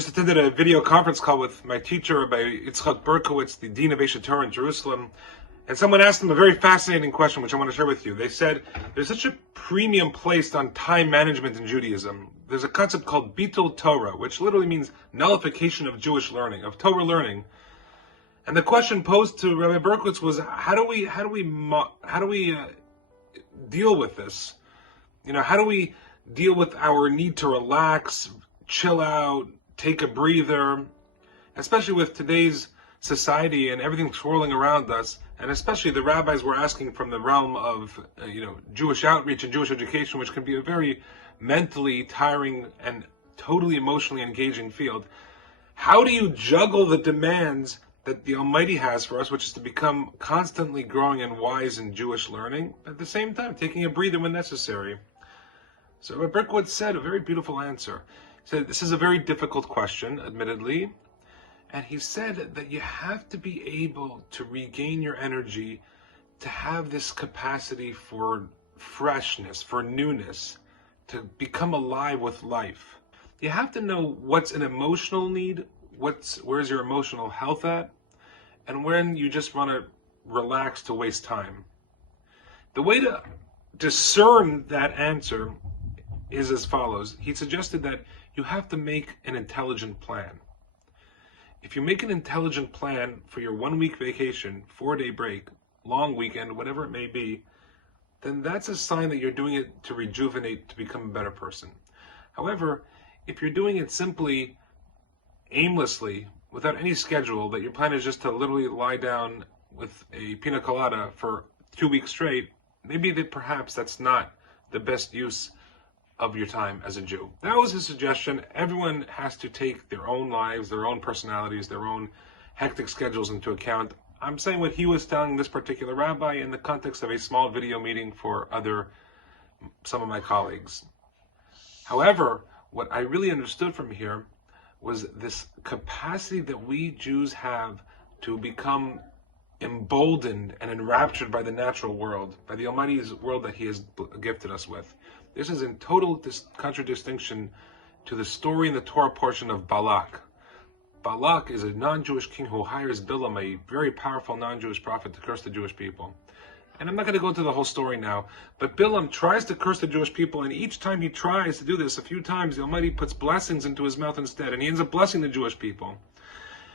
just attended a video conference call with my teacher, Rabbi the Dean of Aish Torah in Jerusalem, and someone asked him a very fascinating question, which I want to share with you. They said, there's such a premium placed on time management in Judaism. There's a concept called Bitul Torah, which literally means nullification of Jewish learning, of Torah learning. And the question posed to Rabbi Berkowitz was, how do we deal with this? How do we deal with our need to relax, chill out, take a breather, especially with today's society and everything swirling around us, and especially the rabbis were asking from the realm of Jewish outreach and Jewish education, which can be a very mentally tiring and totally emotionally engaging field. How do you juggle the demands that the Almighty has for us, which is to become constantly growing and wise in Jewish learning, at the same time taking a breather when necessary? So Rabbi Berkowitz said a very beautiful answer. He said, this is a very difficult question, admittedly, and he said that you have to be able to regain your energy, to have this capacity for freshness, for newness, to become alive with life. You have to know what's an emotional need, where's your emotional health at, and when you just want to relax to waste time. The way to discern that answer is as follows. He suggested that you have to make an intelligent plan. If you make an intelligent plan for your 1-week vacation, 4-day break, long weekend, whatever it may be, then that's a sign that you're doing it to rejuvenate, to become a better person. However, if you're doing it simply, aimlessly, without any schedule, that your plan is just to literally lie down with a pina colada for 2 weeks straight, maybe perhaps that's not the best use of your time as a Jew. That was his suggestion. Everyone has to take their own lives, their own personalities, their own hectic schedules into account. I'm saying what he was telling this particular rabbi in the context of a small video meeting for some of my colleagues. However, what I really understood from here was this capacity that we Jews have to become emboldened and enraptured by the natural world, by the Almighty's world that He has gifted us with. This is in total contradistinction to the story in the Torah portion of Balak. Balak is a non-Jewish king who hires Bilam, a very powerful non-Jewish prophet, to curse the Jewish people. And I'm not going to go into the whole story now, but Bilam tries to curse the Jewish people, and each time he tries to do this, a few times, the Almighty puts blessings into his mouth instead, and he ends up blessing the Jewish people.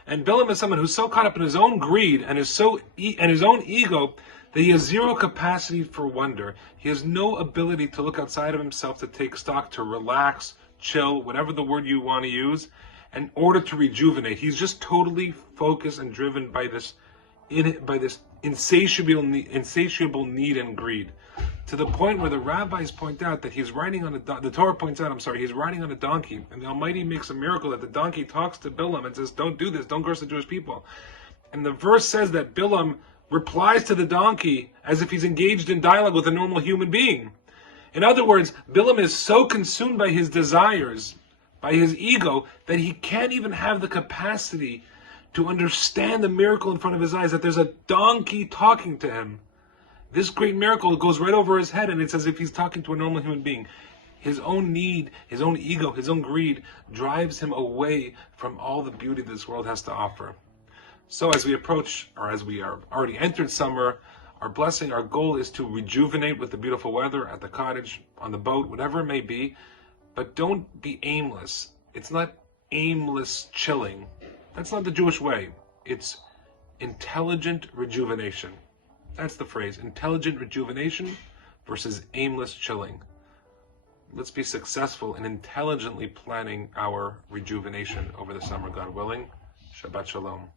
And Bilam is someone who's so caught up in his own greed and his own ego that he has zero capacity for wonder. He has no ability to look outside of himself, to take stock, to relax, chill, whatever the word you want to use, in order to rejuvenate. He's just totally focused and driven by this insatiable need and greed, to the point where the rabbis point out that he's riding on the Torah points out, he's riding on a donkey, and the Almighty makes a miracle that the donkey talks to Bilam and says, don't do this, don't curse the Jewish people. And the verse says that Bilam replies to the donkey as if he's engaged in dialogue with a normal human being. In other words, Bilam is so consumed by his desires, by his ego, that he can't even have the capacity to understand the miracle in front of his eyes, that there's a donkey talking to him. This great miracle goes right over his head, and it's as if he's talking to a normal human being. His own need, his own ego, his own greed drives him away from all the beauty this world has to offer. So as we approach, or as we are already entered summer, our blessing, our goal is to rejuvenate with the beautiful weather, at the cottage, on the boat, whatever it may be, but don't be aimless. It's not aimless chilling. That's not the Jewish way. It's intelligent rejuvenation. That's the phrase, intelligent rejuvenation versus aimless chilling. Let's be successful in intelligently planning our rejuvenation over the summer, God willing. Shabbat Shalom.